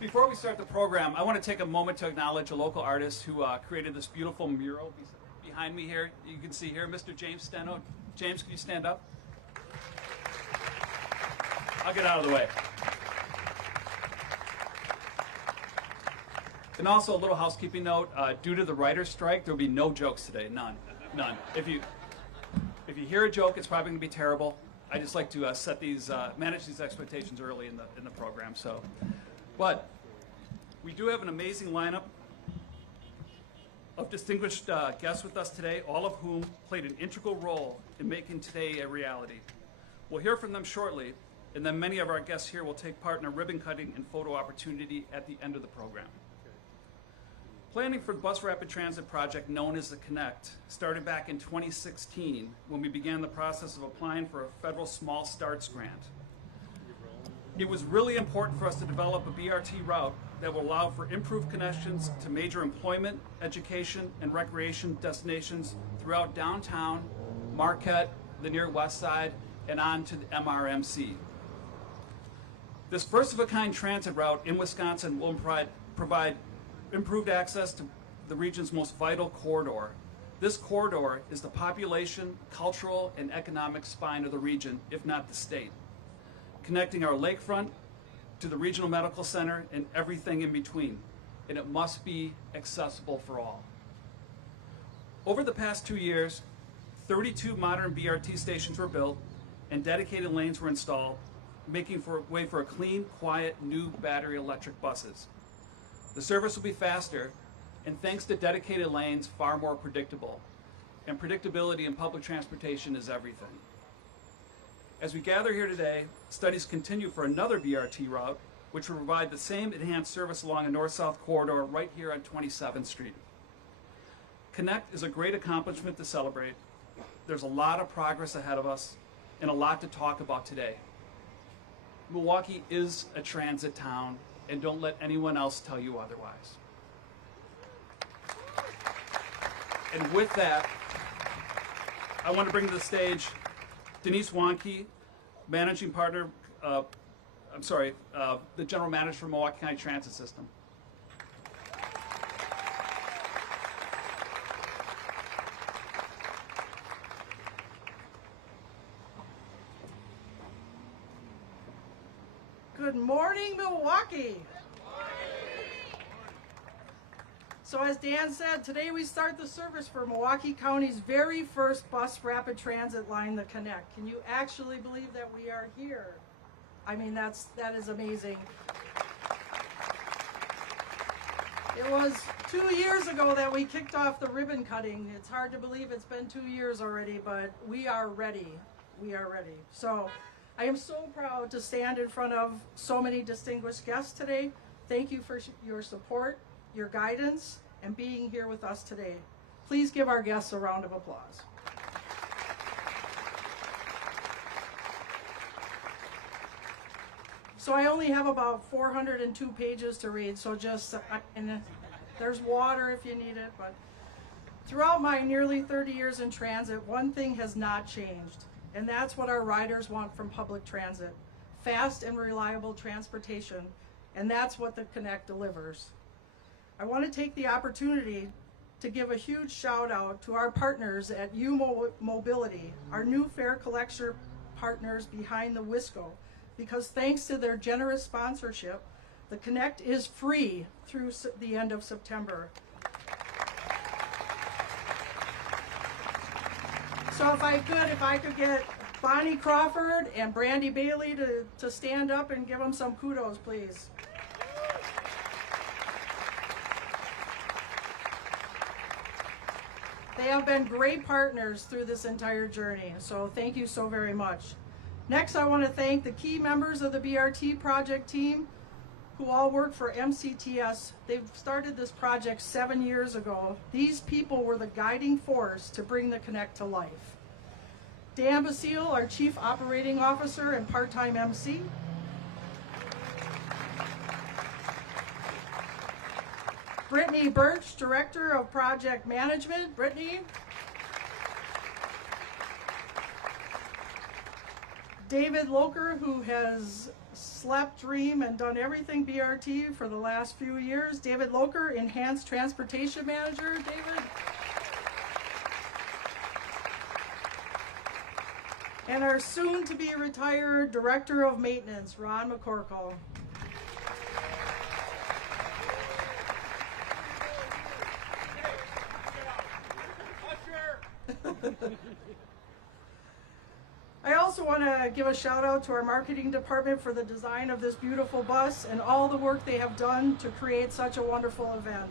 Before we start the program, I want to take a moment to acknowledge a local artist who created this beautiful mural behind me here. You can see here, Mr. James Steno. James, can you stand up? I'll get out of the way. And also a little housekeeping note, due to the writer's strike, there will be no jokes today, none. If you hear a joke, it's probably going to be terrible. I just like to manage these expectations early in the program. But we do have an amazing lineup of distinguished guests with us today, all of whom played an integral role in making today a reality. We'll hear from them shortly, and then many of our guests here will take part in a ribbon cutting and photo opportunity at the end of the program. Planning for the Bus Rapid Transit project known as the Connect started back in 2016 when we began the process of applying for a federal Small Starts grant. It was really important for us to develop a BRT route that will allow for improved connections to major employment, education, and recreation destinations throughout downtown, Marquette, the near west side, and on to the MRMC. This first-of-a-kind transit route in Wisconsin will provide improved access to the region's most vital corridor. This corridor is the population, cultural, and economic spine of the region, if not the state, connecting our lakefront to the regional medical center and everything in between, and it must be accessible for all. Over the past 2 years, 32 modern BRT stations were built and dedicated lanes were installed, making way for a clean, quiet, new battery electric buses. The service will be faster, and thanks to dedicated lanes, far more predictable. And predictability in public transportation is everything. As we gather here today, studies continue for another BRT route, which will provide the same enhanced service along a north-south corridor right here on 27th Street. Connect is a great accomplishment to celebrate. There's a lot of progress ahead of us and a lot to talk about today. Milwaukee is a transit town, and don't let anyone else tell you otherwise. And with that, I want to bring to the stage Denise Wonke, managing partner, the general manager for Milwaukee County Transit System. Good morning, Milwaukee. So as Dan said, today we start the service for Milwaukee County's very first bus rapid transit line, the Connect. Can you actually believe that we are here? I mean, that is amazing. It was 2 years ago that we kicked off the ribbon cutting. It's hard to believe it's been 2 years already, but we are ready. We are ready. So I am so proud to stand in front of so many distinguished guests today. Thank you for your support, your guidance, and being here with us today. Please give our guests a round of applause. So I only have about 402 pages to read, so and there's water if you need it, but throughout my nearly 30 years in transit, one thing has not changed, and that's what our riders want from public transit: fast and reliable transportation, and that's what the Connect delivers. I want to take the opportunity to give a huge shout out to our partners at U Mobility, our new fare collector partners behind the WISCO, because thanks to their generous sponsorship, the Connect is free through the end of September. So if I could get Bonnie Crawford and Brandy Bailey to stand up and give them some kudos, please. They have been great partners through this entire journey, so thank you so very much. Next, I want to thank the key members of the BRT project team who all work for MCTS. They've started this project 7 years ago. These people were the guiding force to bring the Connect to life. Dan Basile, our Chief Operating Officer and part-time MC. Brittany Birch, Director of Project Management. Brittany. David Loker, who has slept, dreamed, and done everything BRT for the last few years. David Loker, Enhanced Transportation Manager. David. And our soon-to-be-retired Director of Maintenance, Ron McCorkle. I also want to give a shout out to our marketing department for the design of this beautiful bus and all the work they have done to create such a wonderful event.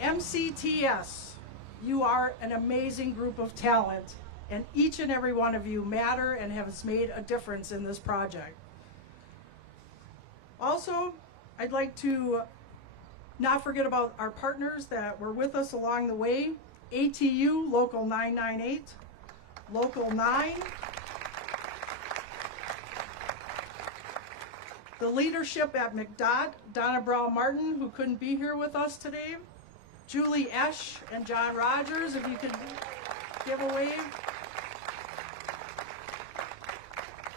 MCTS, you are an amazing group of talent, and each and every one of you matter and has made a difference in this project. Also, I'd like to not forget about our partners that were with us along the way. ATU Local 998, Local 9, the leadership at McDOT, Donna Brown-Martin, who couldn't be here with us today, Julie Esch and John Rogers, if you could give a wave.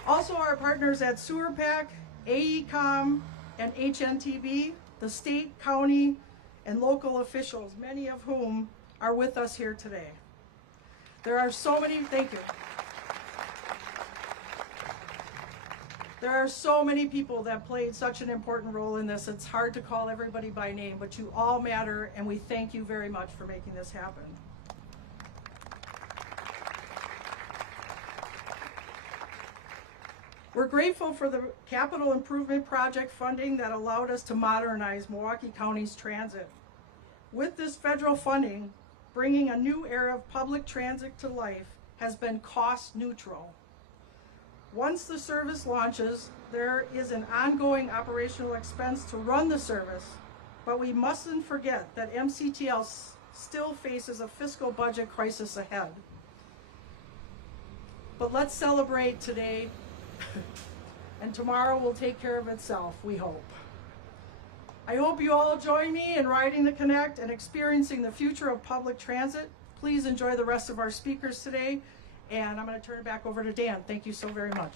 Also our partners at SewerPack, AECom, and HNTB, the state, county, and local officials, many of whom are with us here today. There are so many, thank you. There are so many people that played such an important role in this. It's hard to call everybody by name, but you all matter, and we thank you very much for making this happen. We're grateful for the capital improvement project funding that allowed us to modernize Milwaukee County's transit. With this federal funding, bringing a new era of public transit to life has been cost neutral. Once the service launches, there is an ongoing operational expense to run the service, but we mustn't forget that MCTS still faces a fiscal budget crisis ahead. But let's celebrate today, and tomorrow will take care of itself, we hope. I hope you all join me in riding the Connect and experiencing the future of public transit. Please enjoy the rest of our speakers today, and I'm going to turn it back over to Dan. Thank you so very much.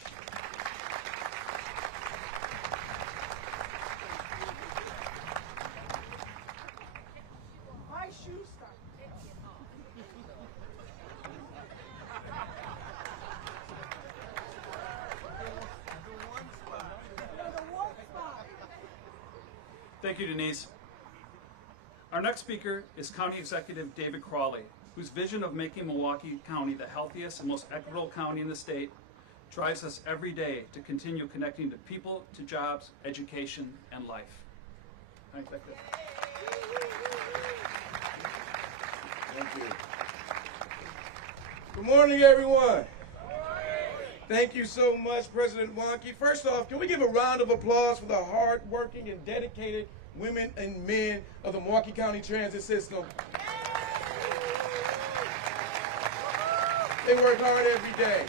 My shoes stuck. Thank you, Denise. Our next speaker is County Executive David Crawley, whose vision of making Milwaukee County the healthiest and most equitable county in the state drives us every day to continue connecting to people, to jobs, education, and life. Thank you. Thank you. Good morning, everyone. Thank you so much, President Wonky. First off, can we give a round of applause for the hard-working and dedicated women and men of the Milwaukee County Transit System? They work hard every day.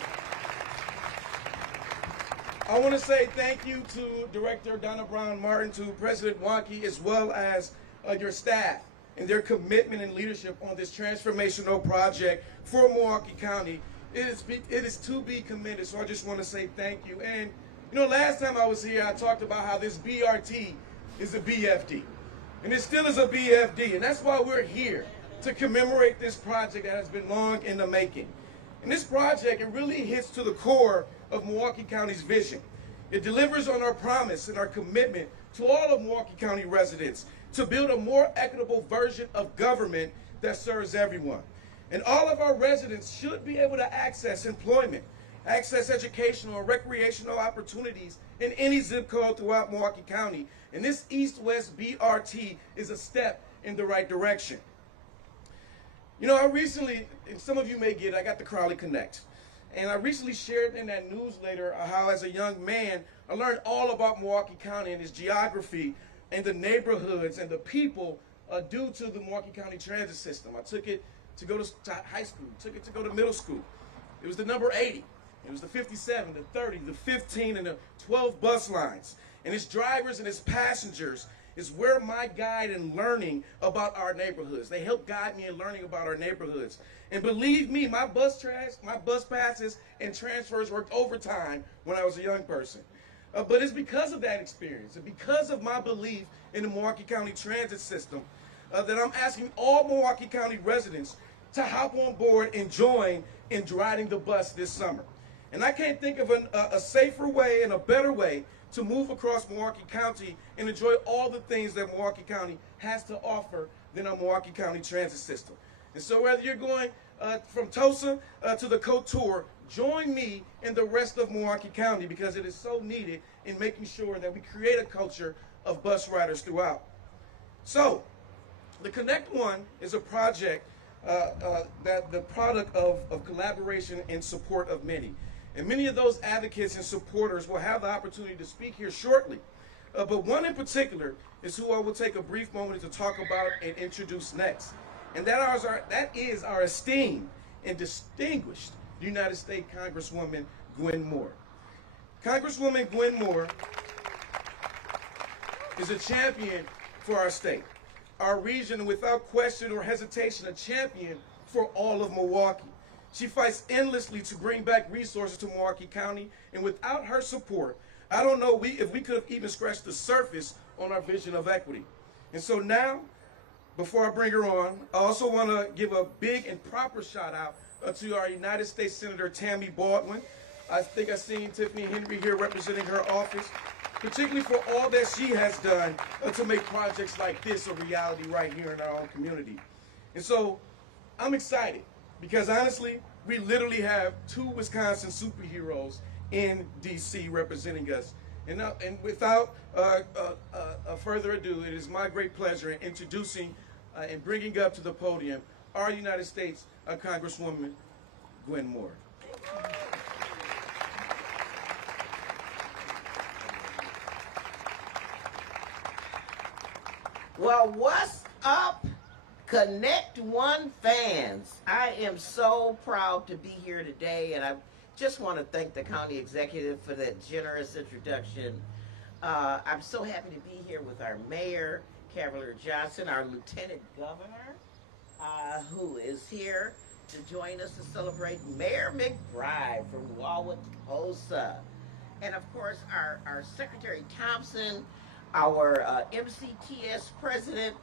I want to say thank you to Director Donna Brown-Martin, to President Wonky, as well as your staff and their commitment and leadership on this transformational project for Milwaukee County. It is to be commended, so I just want to say thank you. And, you know, last time I was here, I talked about how this BRT is a BFD. And it still is a BFD, and that's why we're here, to commemorate this project that has been long in the making. And this project, it really hits to the core of Milwaukee County's vision. It delivers on our promise and our commitment to all of Milwaukee County residents to build a more equitable version of government that serves everyone. And all of our residents should be able to access employment, access educational or recreational opportunities in any zip code throughout Milwaukee County. And this East-West BRT is a step in the right direction. You know, I recently, and some of you may get, I got the Crawley Connect. And I recently shared in that newsletter how as a young man, I learned all about Milwaukee County and its geography and the neighborhoods and the people due to the Milwaukee County Transit System. I took it to go to high school, took it to go to middle school. It was the number 80. It was the 57, the 30, the 15, and the 12 bus lines. And its drivers and its passengers is where my guide in learning about our neighborhoods. They help guide me in learning about our neighborhoods. And believe me, my bus passes and transfers worked overtime when I was a young person. But it's because of that experience and because of my belief in the Milwaukee County Transit System that I'm asking all Milwaukee County residents to hop on board and join in riding the bus this summer. And I can't think of a safer way and a better way to move across Milwaukee County and enjoy all the things that Milwaukee County has to offer than our Milwaukee County Transit System. And so whether you're going from Tulsa to the Couture, join me and the rest of Milwaukee County because it is so needed in making sure that we create a culture of bus riders throughout. So, the Connect One is a project that the product of collaboration and support of many. And many of those advocates and supporters will have the opportunity to speak here shortly. But one in particular is who I will take a brief moment to talk about and introduce next. And that is our esteemed and distinguished United States Congresswoman Gwen Moore. Congresswoman Gwen Moore is a champion for our state, our region, and without question or hesitation, a champion for all of Milwaukee. She fights endlessly to bring back resources to Milwaukee County, and without her support, I don't know if we could have even scratched the surface on our vision of equity. And so now, before I bring her on, I also want to give a big and proper shout out to our United States Senator Tammy Baldwin. I think I've seen Tiffany Henry here representing her office, particularly for all that she has done to make projects like this a reality right here in our own community. And so I'm excited because honestly, we literally have two Wisconsin superheroes in D.C. representing us. And without further ado, it is my great pleasure in introducing and bringing up to the podium our United States Congresswoman Gwen Moore. Well, what's up, Connect One fans? I am so proud to be here today, and I just want to thank the county executive for that generous introduction. I'm so happy to be here with our mayor, Cavalier Johnson, our lieutenant governor, who is here to join us to celebrate Mayor McBride from Wauwatosa. And of course, our Secretary Thompson, our MCTS president,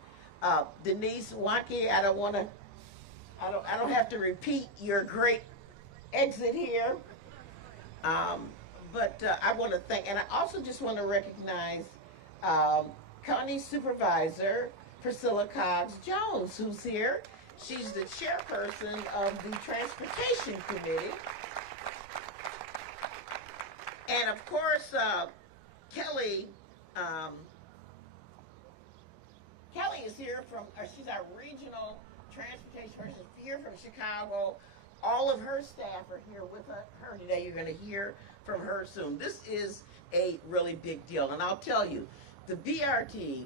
Denise Watkey. I don't have to repeat your great exit here. But I want to thank, and I also just want to recognize County Supervisor Priscilla Cobbs-Jones, who's here. She's the chairperson of the Transportation Committee. And of course, Kelly is here she's our regional transportation person here from Chicago. All of her staff are here with her today. You're going to hear from her soon. This is a really big deal. And I'll tell you, the BRT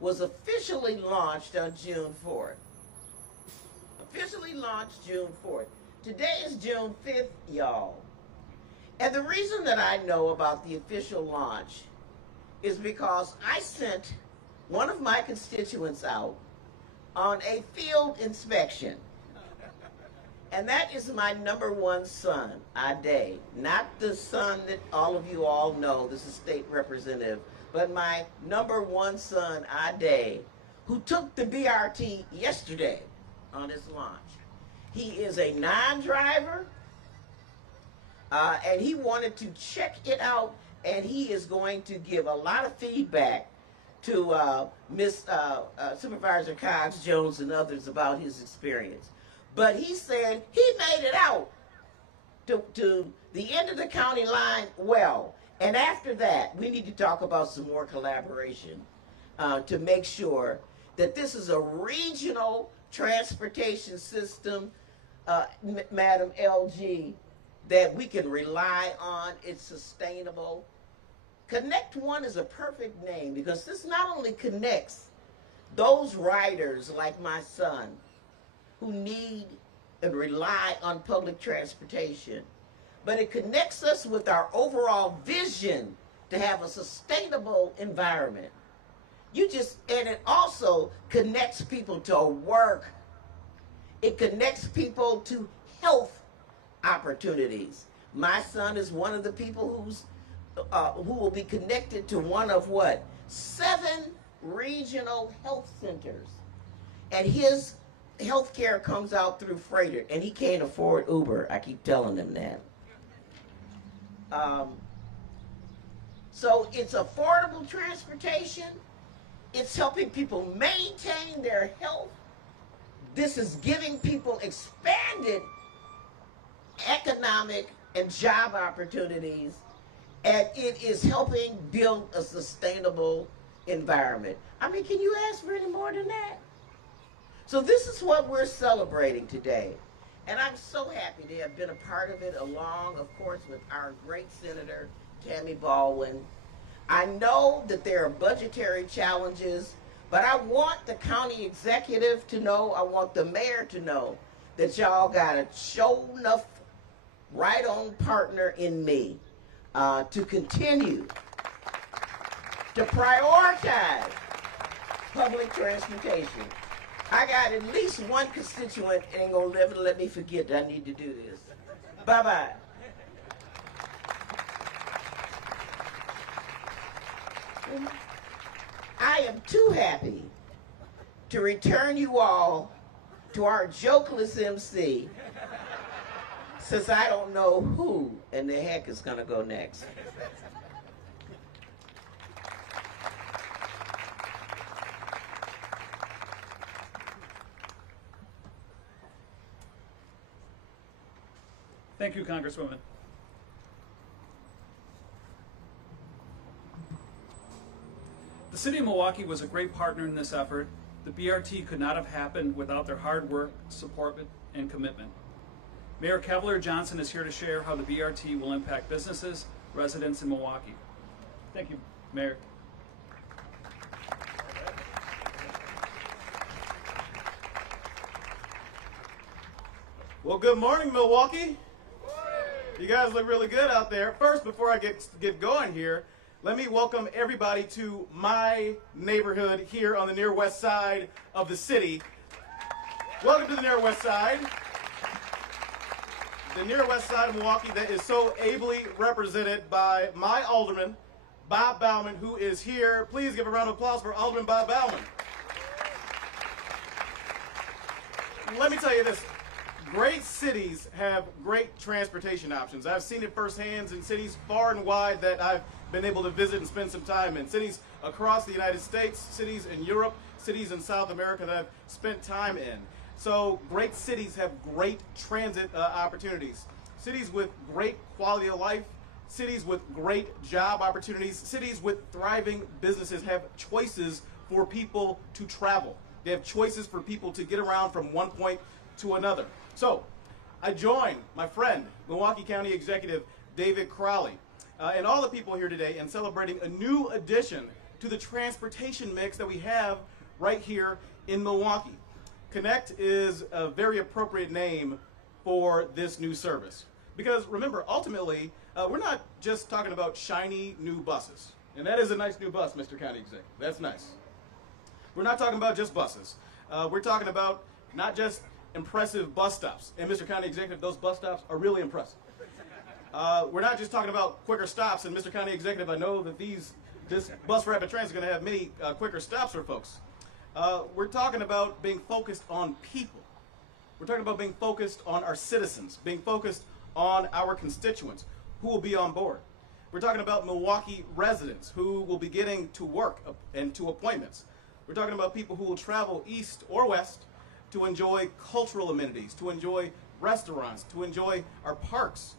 was officially launched on June 4th. Officially launched June 4th. Today is June 5th, y'all. And the reason that I know about the official launch is because I sent one of my constituents out on a field inspection. And that is my #1 son, Ade. Not the son that all of you all know, this is state representative, but my #1 son, Ade, who took the BRT yesterday on his launch. He is a non-driver, and he wanted to check it out, and he is going to give a lot of feedback to Miss Supervisor Cobbs-Jones and others about his experience. But he said he made it out to the end of the county line well. And after that, we need to talk about some more collaboration to make sure that this is a regional transportation system, Madam LG, that we can rely on. It's sustainable. Connect One is a perfect name because this not only connects those riders like my son who need and rely on public transportation, but it connects us with our overall vision to have a sustainable environment. And it also connects people to work. It connects people to health opportunities. My son is one of the people who will be connected to one of 7 regional health centers. And his health care comes out through Freighter, and he can't afford Uber. I keep telling him that. So it's affordable transportation. It's helping people maintain their health. This is giving people expanded economic and job opportunities, and it is helping build a sustainable environment. I mean, can you ask for any more than that? So this is what we're celebrating today. And I'm so happy to have been a part of it, along, of course, with our great Senator, Tammy Baldwin. I know that there are budgetary challenges, but I want the county executive to know, I want the mayor to know that y'all got a show enough right on partner in me to continue to prioritize public transportation. I got at least one constituent ain't gonna let me forget that I need to do this. Bye-bye. I am too happy to return you all to our jokeless MC, since I don't know who in the heck is gonna go next. Thank you, Congresswoman. The City of Milwaukee was a great partner in this effort. The BRT could not have happened without their hard work, support, and commitment. Mayor Cavalier Johnson is here to share how the BRT will impact businesses, residents in Milwaukee. Thank you, Mayor. Well, good morning, Milwaukee. You guys look really good out there. First, before I get going here, let me welcome everybody to my neighborhood here on the near west side of the city. Welcome to the near west side. The near west side of Milwaukee that is so ably represented by my alderman, Bob Bauman, who is here. Please give a round of applause for Alderman Bob Bauman. Let me tell you this. Great cities have great transportation options. I've seen it firsthand in cities far and wide that I've been able to visit and spend some time in. Cities across the United States, cities in Europe, cities in South America that I've spent time in. So great cities have great transit opportunities. Cities with great quality of life, cities with great job opportunities, cities with thriving businesses have choices for people to travel. They have choices for people to get around from one point to another. So, I join my friend, Milwaukee County Executive David Crowley, and all the people here today in celebrating a new addition to the transportation mix that we have right here in Milwaukee. Connect is a very appropriate name for this new service. Because remember, ultimately, we're not just talking about shiny new buses. And that is a nice new bus, Mr. County Executive. That's nice. We're not talking about just buses. We're talking about not just impressive bus stops. And Mr. County Executive, those bus stops are really impressive. We're not just talking about quicker stops. And Mr. County Executive, I know that this bus rapid transit is going to have many quicker stops for folks. We're talking about being focused on people. We're talking about being focused on our citizens, being focused on our constituents who will be on board. We're talking about Milwaukee residents who will be getting to work and to appointments. We're talking about people who will travel east or west to enjoy cultural amenities, to enjoy restaurants, to enjoy our parks.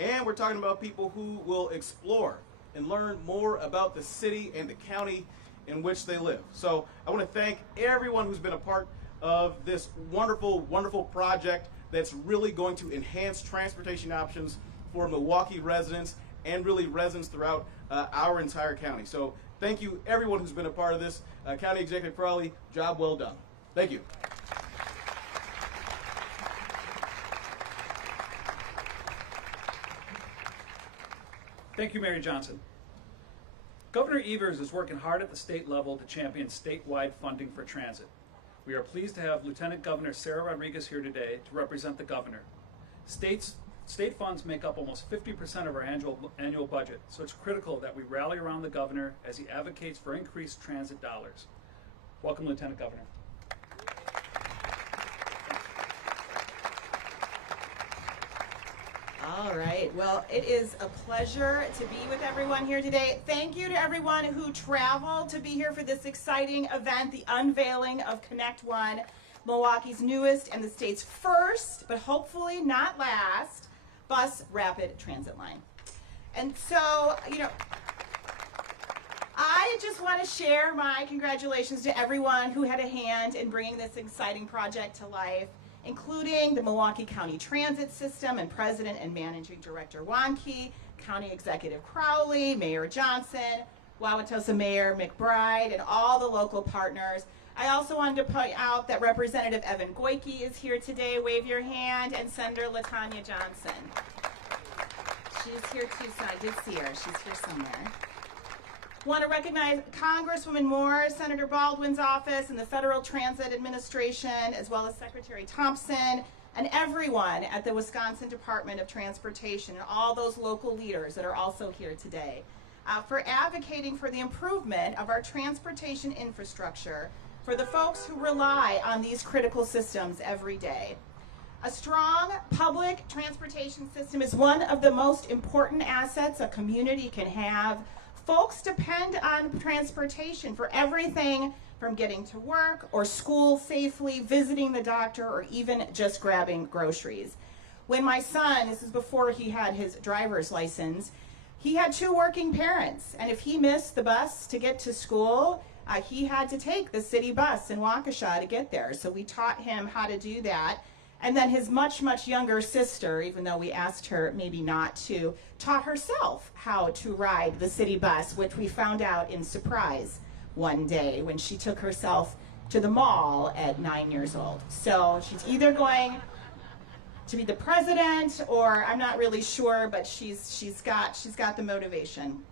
And we're talking about people who will explore and learn more about the city and the county in which they live. So I want to thank everyone who's been a part of this wonderful, wonderful project that's really going to enhance transportation options for Milwaukee residents and really residents throughout our entire county. So thank you everyone who's been a part of this. County Executive Crowley, job well done. Thank you. Thank you, Mayor Johnson. Governor Evers is working hard at the state level to champion statewide funding for transit. We are pleased to have Lieutenant Governor Sarah Rodriguez here today to represent the governor. State funds make up almost 50% of our annual budget, so it's critical that we rally around the governor as he advocates for increased transit dollars. Welcome, Lieutenant Governor. All right, well, it is a pleasure to be with everyone here today. Thank you to everyone who traveled to be here for this exciting event, the unveiling of Connect One, Milwaukee's newest and the state's first, but hopefully not last, bus rapid transit line. And so, I just want to share my congratulations to everyone who had a hand in bringing this exciting project to life, including the Milwaukee County Transit System and President and Managing Director Wanke, County Executive Crowley, Mayor Johnson, Wauwatosa Mayor McBride, and all the local partners. I also wanted to point out that Representative Evan Goyke is here today. Wave your hand. And Senator LaTanya Johnson. She's here too, so I did see her. She's here somewhere. Want to recognize Congresswoman Moore, Senator Baldwin's office, and the Federal Transit Administration, as well as Secretary Thompson, and everyone at the Wisconsin Department of Transportation, and all those local leaders that are also here today, for advocating for the improvement of our transportation infrastructure for the folks who rely on these critical systems every day. A strong public transportation system is one of the most important assets a community can have. Folks depend on transportation for everything from getting to work or school safely, visiting the doctor, or even just grabbing groceries. When my son, this is before he had his driver's license, he had 2 working parents, and if he missed the bus to get to school, he had to take the city bus in Waukesha to get there. So we taught him how to do that. And then his much, much younger sister, even though we asked her maybe not to, taught herself how to ride the city bus, which we found out in surprise one day when she took herself to the mall at 9 years old. So she's either going to be the president, or I'm not really sure, but she's got the motivation.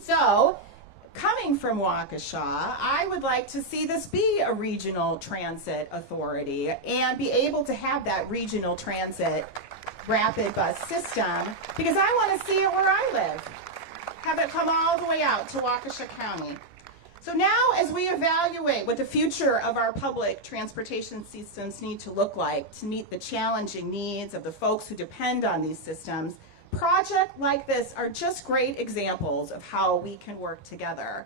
So, coming from Waukesha, I would like to see this be a regional transit authority and be able to have that regional transit rapid bus system, because I want to see it where I live. Have it come all the way out to Waukesha County. So now, as we evaluate what the future of our public transportation systems need to look like to meet the challenging needs of the folks who depend on these systems, projects like this are just great examples of how we can work together.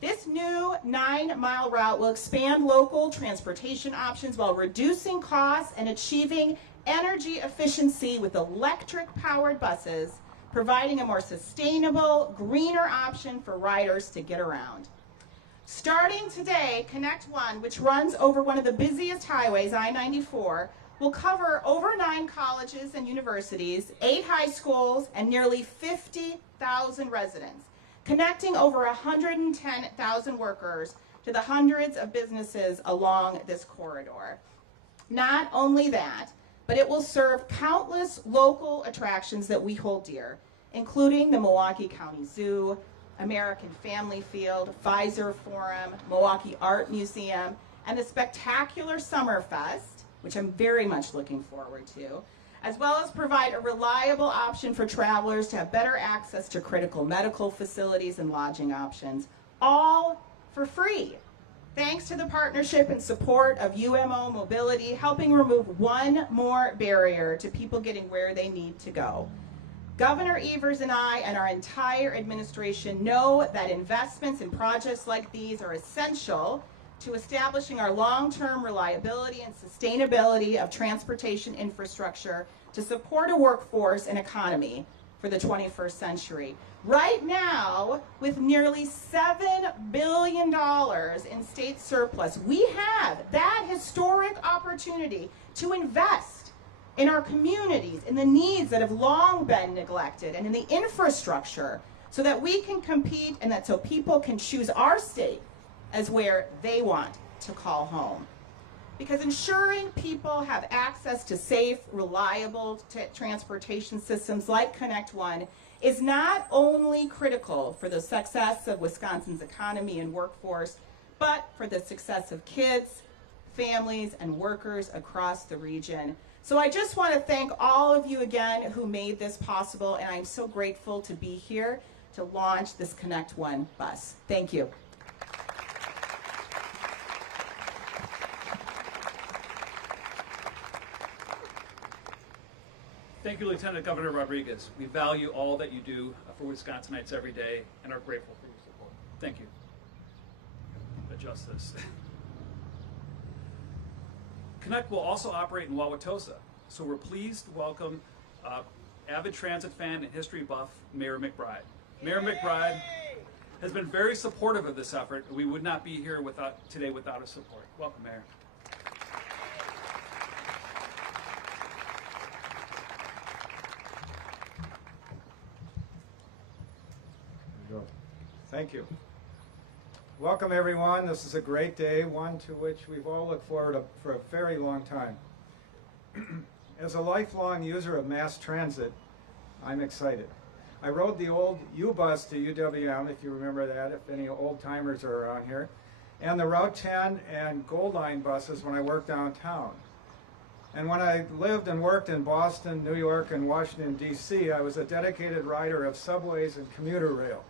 This new 9-mile route will expand local transportation options while reducing costs and achieving energy efficiency with electric-powered buses, providing a more sustainable, greener option for riders to get around. Starting today, Connect One, which runs over one of the busiest highways, I-94, will cover over 9 colleges and universities, 8 high schools, and nearly 50,000 residents, connecting over 110,000 workers to the hundreds of businesses along this corridor. Not only that, but it will serve countless local attractions that we hold dear, including the Milwaukee County Zoo, American Family Field, Pfizer Forum, Milwaukee Art Museum, and the spectacular Summerfest, which I'm very much looking forward to, as well as provide a reliable option for travelers to have better access to critical medical facilities and lodging options, all for free, thanks to the partnership and support of UMO Mobility, helping remove one more barrier to people getting where they need to go. Governor Evers and I and our entire administration know that investments in projects like these are essential to establishing our long-term reliability and sustainability of transportation infrastructure to support a workforce and economy for the 21st century. Right now, with nearly $7 billion in state surplus, we have that historic opportunity to invest in our communities, in the needs that have long been neglected, and in the infrastructure so that we can compete and that so people can choose our state as where they want to call home. Because ensuring people have access to safe, reliable transportation systems like Connect One is not only critical for the success of Wisconsin's economy and workforce, but for the success of kids, families, and workers across the region. So I just want to thank all of you again who made this possible, and I'm so grateful to be here to launch this Connect One bus. Thank you. Thank you, Lieutenant Governor Rodriguez. We value all that you do for Wisconsinites every day and are grateful for your support. Thank you. Adjust this. Connect will also operate in Wauwatosa, so we're pleased to welcome avid transit fan and history buff, Mayor McBride. Mayor McBride has been very supportive of this effort, and we would not be here today without his support. Welcome, Mayor. Thank you. Welcome, everyone. This is a great day, one to which we've all looked forward to for a very long time. As a lifelong user of mass transit, I'm excited. I rode the old U-Bus to UWM, if you remember that, if any old-timers are around here, and the Route 10 and Gold Line buses when I worked downtown. And when I lived and worked in Boston, New York, and Washington, D.C., I was a dedicated rider of subways and commuter rail.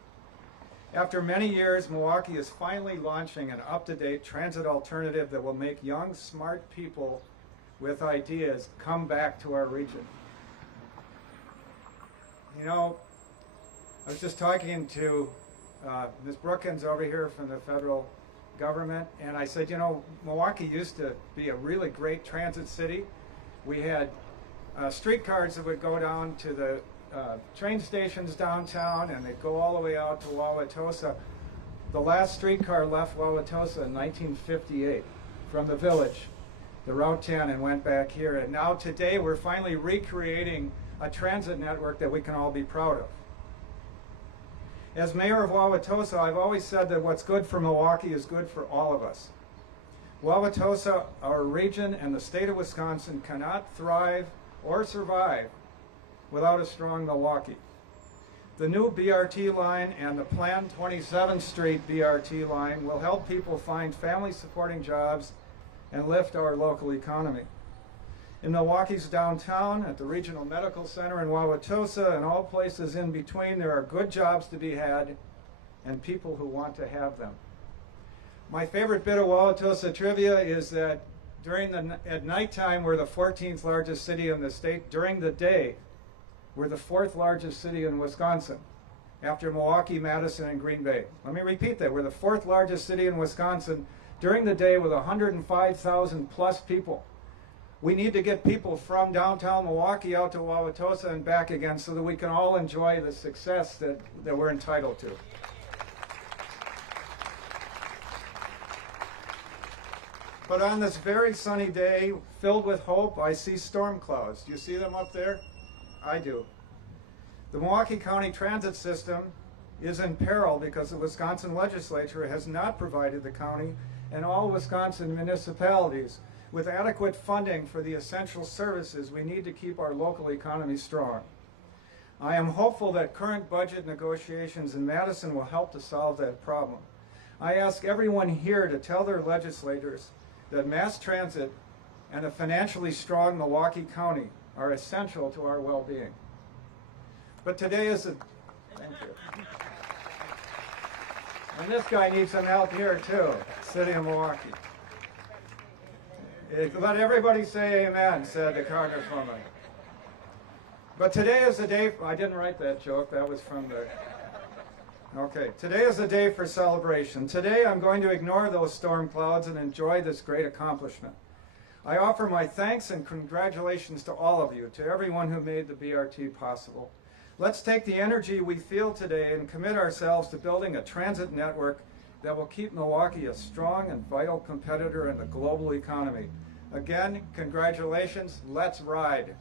After many years, Milwaukee is finally launching an up-to-date transit alternative that will make young, smart people with ideas come back to our region. You know, I was just talking to Ms. Brookins over here from the federal government, and I said, you know, Milwaukee used to be a really great transit city. We had streetcars that would go down to the train stations downtown, and they'd go all the way out to Wauwatosa. The last streetcar left Wauwatosa in 1958 from the village, the Route 10, and went back here. And now today we're finally recreating a transit network that we can all be proud of. As mayor of Wauwatosa, I've always said that what's good for Milwaukee is good for all of us. Wauwatosa, our region, and the state of Wisconsin cannot thrive or survive without a strong Milwaukee. The new BRT line and the planned 27th Street BRT line will help people find family-supporting jobs and lift our local economy. In Milwaukee's downtown, at the Regional Medical Center in Wauwatosa, and all places in between, there are good jobs to be had and people who want to have them. My favorite bit of Wauwatosa trivia is that at nighttime, we're the 14th largest city in the state. During the day, we're the 4th largest city in Wisconsin, after Milwaukee, Madison, and Green Bay. Let me repeat that. We're the 4th largest city in Wisconsin during the day with 105,000 plus people. We need to get people from downtown Milwaukee out to Wauwatosa and back again so that we can all enjoy the success that we're entitled to. But on this very sunny day, filled with hope, I see storm clouds. Do you see them up there? I do. The Milwaukee County Transit System is in peril because the Wisconsin legislature has not provided the county and all Wisconsin municipalities with adequate funding for the essential services we need to keep our local economy strong. I am hopeful that current budget negotiations in Madison will help to solve that problem. I ask everyone here to tell their legislators that mass transit and a financially strong Milwaukee County are essential to our well-being. But today is a... Thank you. And this guy needs some help here too, City of Milwaukee. Let everybody say amen, said the Congresswoman. But today is the day, I didn't write that joke, that was from the... Okay, today is the day for celebration. Today I'm going to ignore those storm clouds and enjoy this great accomplishment. I offer my thanks and congratulations to all of you, to everyone who made the BRT possible. Let's take the energy we feel today and commit ourselves to building a transit network that will keep Milwaukee a strong and vital competitor in the global economy. Again, congratulations. Let's ride.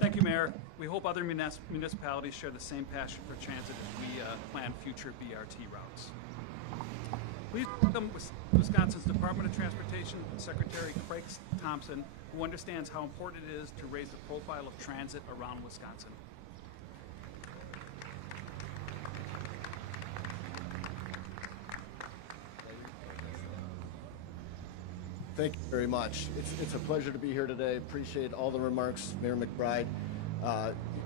Thank you, Mayor. We hope other municipalities share the same passion for transit as we plan future BRT routes. Please welcome Wisconsin's Department of Transportation Secretary Craig Thompson, who understands how important it is to raise the profile of transit around Wisconsin. Thank you very much. It's a pleasure to be here today. Appreciate all the remarks, Mayor McBride.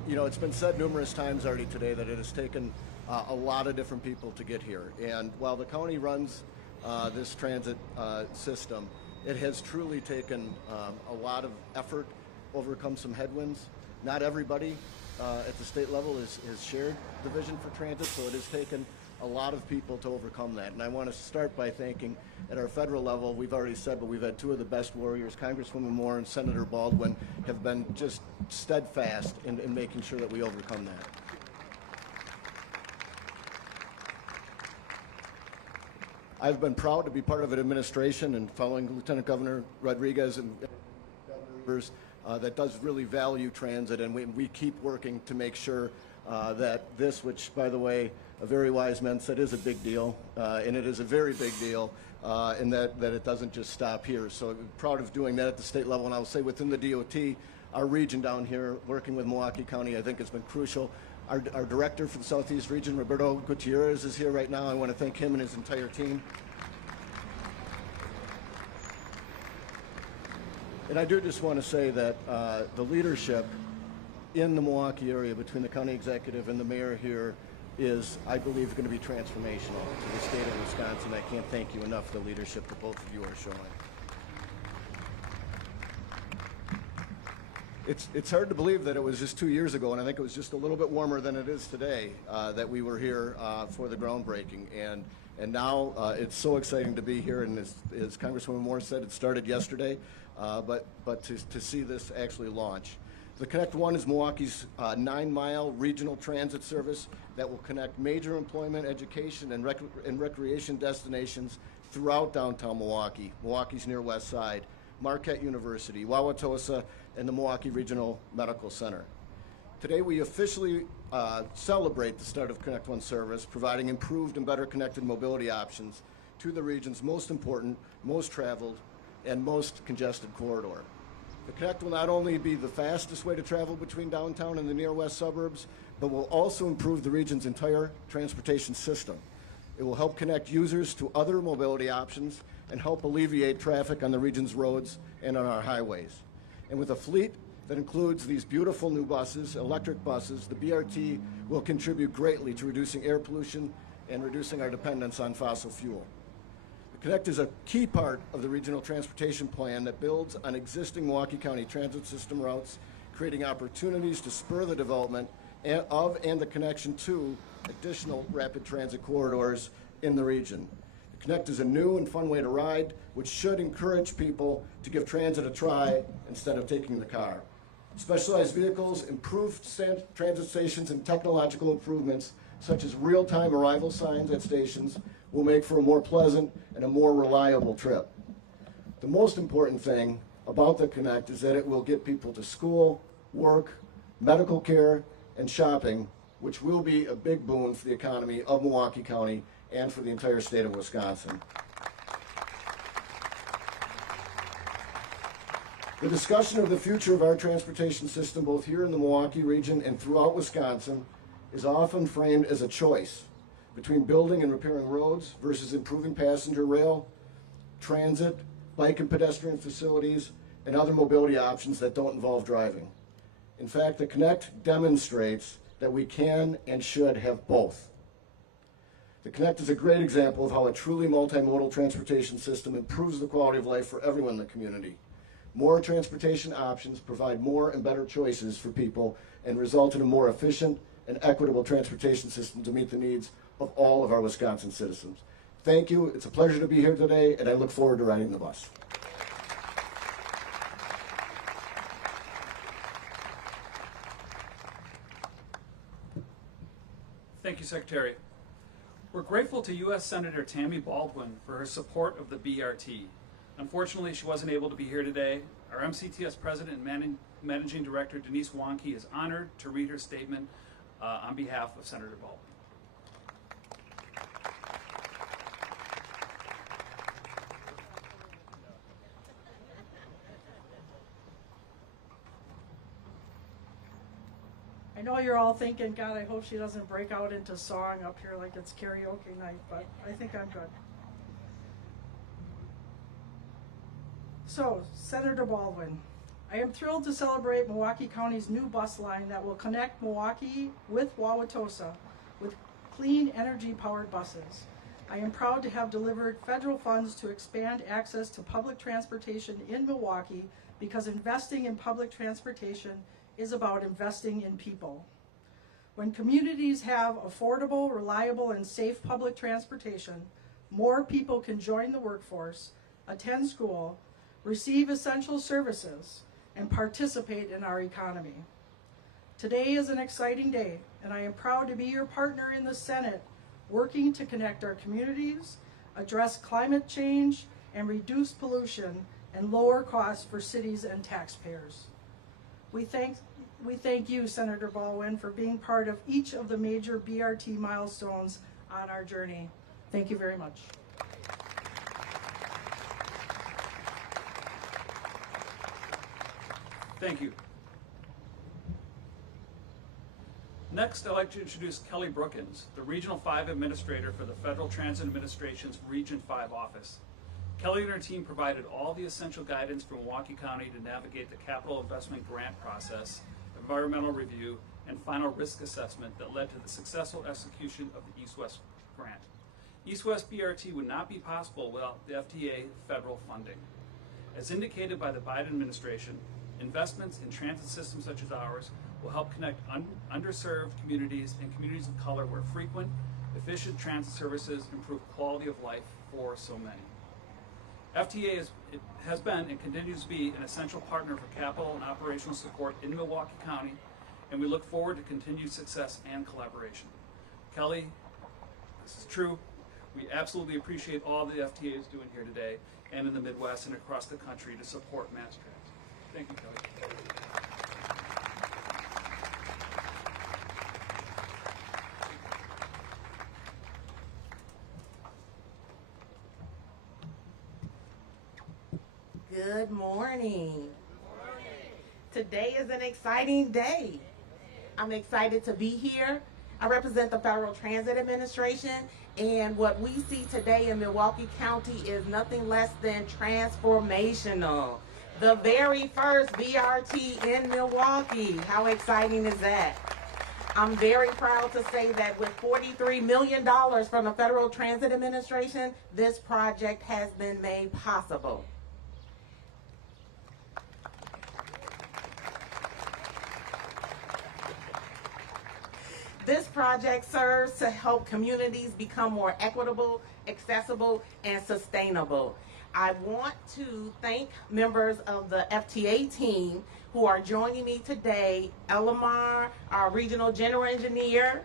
You know, it's been said numerous times already today that it has taken a lot of different people to get here. And while the county runs this transit system, it has truly taken a lot of effort, overcome some headwinds. Not everybody at the state level has shared the vision for transit, so it has taken a lot of people to overcome that. And I want to start by thanking, at our federal level, we've already said, but we've had two of the best warriors, Congresswoman Moore and Senator Baldwin, have been just steadfast in making sure that we overcome that. I've been proud to be part of an administration and following Lieutenant Governor Rodriguez and governors that does really value transit, and we keep working to make sure that this, which, by the way, a very wise man said is a big deal, and it is a very big deal, and that it doesn't just stop here. So I'm proud of doing that at the state level, and I'll say within the DOT, our region down here, working with Milwaukee County, I think has been crucial. Our director for the Southeast region, Roberto Gutierrez, is here right now. I want to thank him and his entire team. And I do just want to say that the leadership in the Milwaukee area between the county executive and the mayor here is, I believe, going to be transformational to the state of Wisconsin. I can't thank you enough for the leadership that both of you are showing. It's hard to believe that it was just 2 years ago, and I think it was just a little bit warmer than it is today, that we were here for the groundbreaking. And now it's so exciting to be here, and as Congresswoman Moore said, it started yesterday, but to see this actually launch. The Connect One is Milwaukee's 9-mile regional transit service that will connect major employment, education, and recreation destinations throughout downtown Milwaukee, Milwaukee's near west side, Marquette University, Wauwatosa, and the Milwaukee Regional Medical Center. Today we officially celebrate the start of Connect One service, providing improved and better connected mobility options to the region's most important, most traveled, and most congested corridor. The Connect will not only be the fastest way to travel between downtown and the near west suburbs, but will also improve the region's entire transportation system. It will help connect users to other mobility options and help alleviate traffic on the region's roads and on our highways. And with a fleet that includes these beautiful new buses, electric buses, the BRT will contribute greatly to reducing air pollution and reducing our dependence on fossil fuel. The Connect is a key part of the regional transportation plan that builds on existing Milwaukee County Transit System routes, creating opportunities to spur the development of and the connection to additional rapid transit corridors in the region. The Connect is a new and fun way to ride, which should encourage people to give transit a try instead of taking the car. Specialized vehicles, improved transit stations, and technological improvements, such as real-time arrival signs at stations, will make for a more pleasant and a more reliable trip. The most important thing about the Connect is that it will get people to school, work, medical care, and shopping, which will be a big boon for the economy of Milwaukee County and for the entire state of Wisconsin. The discussion of the future of our transportation system, both here in the Milwaukee region and throughout Wisconsin, is often framed as a choice between building and repairing roads versus improving passenger rail, transit, bike and pedestrian facilities, and other mobility options that don't involve driving. In fact, the Connect demonstrates that we can and should have both. The Connect is a great example of how a truly multimodal transportation system improves the quality of life for everyone in the community. More transportation options provide more and better choices for people and result in a more efficient and equitable transportation system to meet the needs of all of our Wisconsin citizens. Thank you. It's a pleasure to be here today, and I look forward to riding the bus. Thank you, Secretary. We're grateful to U.S. Senator Tammy Baldwin for her support of the BRT. Unfortunately, she wasn't able to be here today. Our MCTS President and Managing Director, Denise Wonke, is honored to read her statement on behalf of Senator Baldwin. know you're all thinking, God, I hope she doesn't break out into song up here like it's karaoke night, but I think I'm good. So, Senator Baldwin, I am thrilled to celebrate Milwaukee County's new bus line that will connect Milwaukee with Wauwatosa with clean energy-powered buses. I am proud to have delivered federal funds to expand access to public transportation in Milwaukee because investing in public transportation is about investing in people. When communities have affordable, reliable, and safe public transportation, more people can join the workforce, attend school, receive essential services, and participate in our economy. Today is an exciting day, and I am proud to be your partner in the Senate, working to connect our communities, address climate change, and reduce pollution and lower costs for cities and taxpayers. We thank you, Senator Baldwin, for being part of each of the major BRT milestones on our journey. Thank you very much. Thank you. Next, I'd like to introduce Kelly Brookins, the Regional 5 Administrator for the Federal Transit Administration's Region 5 office. Kelly and her team provided all the essential guidance for Milwaukee County to navigate the capital investment grant process, environmental review, and final risk assessment that led to the successful execution of the East-West grant. East-West BRT would not be possible without the FTA federal funding. As indicated by the Biden administration, investments in transit systems such as ours will help connect underserved communities and communities of color where frequent, efficient transit services improve quality of life for so many. FTA has been and continues to be an essential partner for capital and operational support in Milwaukee County, and we look forward to continued success and collaboration. Kelly, this is true. We absolutely appreciate all the FTA is doing here today and in the Midwest and across the country to support mass transit. Thank you, Kelly. Good morning. Today is an exciting day. I'm excited to be here. I represent the Federal Transit Administration, and what we see today in Milwaukee County is nothing less than transformational. The very first BRT in Milwaukee. How exciting is that? I'm very proud to say that with $43 million from the Federal Transit Administration, this project has been made possible. This project serves to help communities become more equitable, accessible, and sustainable. I want to thank members of the FTA team who are joining me today. Elamar, our regional general engineer,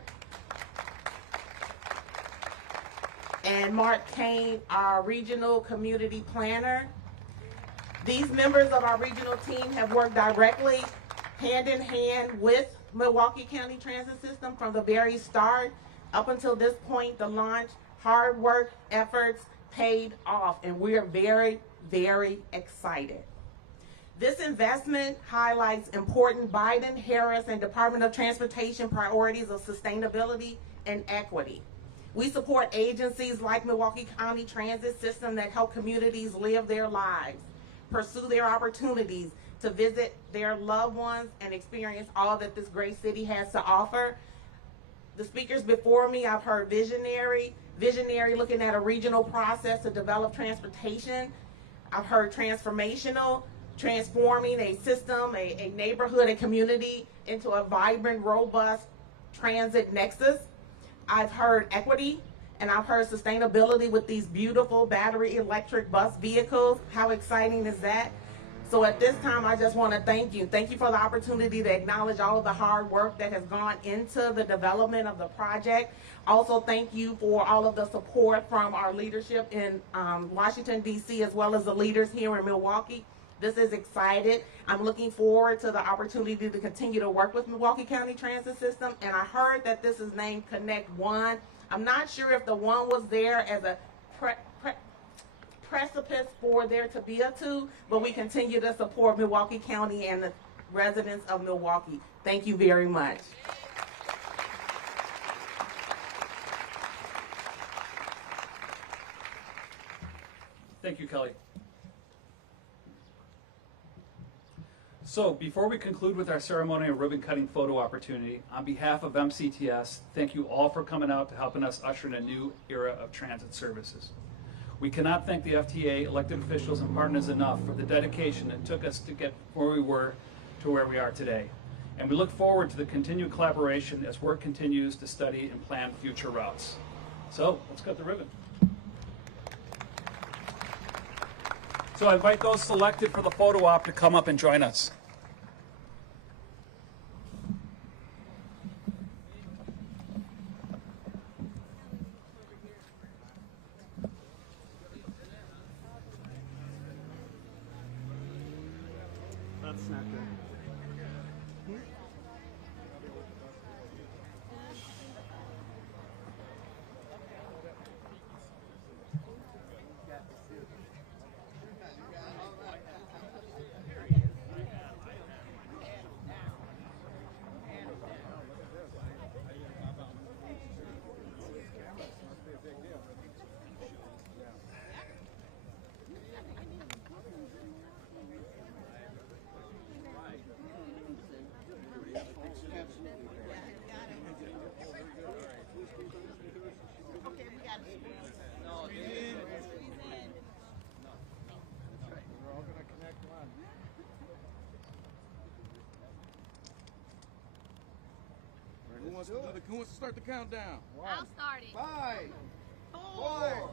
and Mark Kane, our regional community planner. These members of our regional team have worked directly, hand in hand with Milwaukee County Transit System from the very start up until this point. The launch, hard work, efforts paid off, and we are very, very excited. This investment highlights important Biden, Harris, and Department of Transportation priorities of sustainability and equity. We support agencies like Milwaukee County Transit System that help communities live their lives, pursue their opportunities, to visit their loved ones and experience all that this great city has to offer. The speakers before me, I've heard visionary looking at a regional process to develop transportation. I've heard transformational, transforming a system, a neighborhood, a community into a vibrant, robust transit nexus. I've heard equity, and I've heard sustainability with these beautiful battery electric bus vehicles. How exciting is that? So at this time, I just want to thank you. Thank you for the opportunity to acknowledge all of the hard work that has gone into the development of the project. Also, thank you for all of the support from our leadership in Washington, D.C., as well as the leaders here in Milwaukee. This is exciting. I'm looking forward to the opportunity to continue to work with Milwaukee County Transit System. And I heard that this is named Connect One. I'm not sure if the one was there as a precipice for there to be a two, but we continue to support Milwaukee County and residents of Milwaukee. Thank you very much. Thank you, Kelly. So before we conclude with our ceremonial ribbon cutting photo opportunity, on behalf of MCTS, thank you all for coming out to helping us usher in a new era of transit services. We cannot thank the FTA, elected officials, and partners enough for the dedication that took us to get where we were to where we are today. And we look forward to the continued collaboration as work continues to study and plan future routes. So let's cut the ribbon. So I invite those selected for the photo op to come up and join us. That's not good. Who wants to start the countdown? I'll start it. 5, 4,